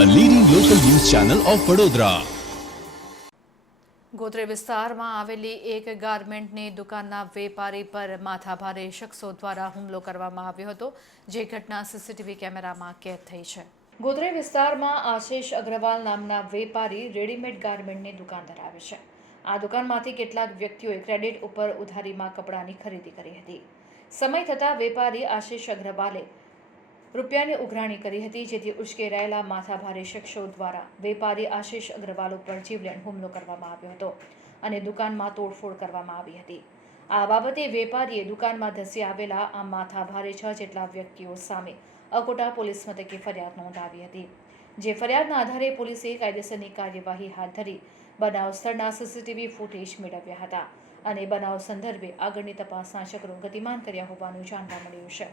Channel of Vadodara Gotri વિસ્તારમાં આવેલી એક ગાર્મેન્ટની દુકાનના વેપારી પર માથાભારે શખ્સો દ્વારા હુમલો કરવામાં આવ્યો હતો, જે ઘટના સીસીટીવી કેમેરામાં કેદ થઈ છે. ગોત્રે વિસ્તારમાં આશિષ અગ્રવાલ નામના વેપારી રેડીમેડ ગાર્મેન્ટની દુકાન ધરાવે છે. આ દુકાનમાંથી કેટલાક વ્યક્તિઓએ ક્રેડિટ ઉપર ઉધારીમાં કપડાની ખરીદી કરી હતી. સમય થતાં વેપારી આશિષ અગ્રવાલે રૂપિયાની ઉઘરાણી કરી હતી, જેથી ઉશ્કેરાયેલા માથાભારે શખ્સો દ્વારા વેપારી આશિષ અગ્રવાલ ઉપર જીવલેણ હુમલો કરવામાં આવ્યો હતો અને દુકાનમાં તોડફોડ કરવામાં આવી હતી. આ બાબતે વેપારીએ દુકાનમાં ધસી આવેલા આ માથાભારે છ જેટલા વ્યક્તિઓ સામે અકોટા પોલીસ મથકે ફરિયાદ નોંધાવી હતી, જે ફરિયાદના આધારે પોલીસે કાયદેસરની કાર્યવાહી હાથ ધરી બનાવ સ્થળના સીસીટીવી ફૂટેજ મેળવ્યા હતા અને બનાવ સંદર્ભે આગળની તપાસના ચક્રો ગતિમાન કર્યા હોવાનું જાણવા મળ્યું છે.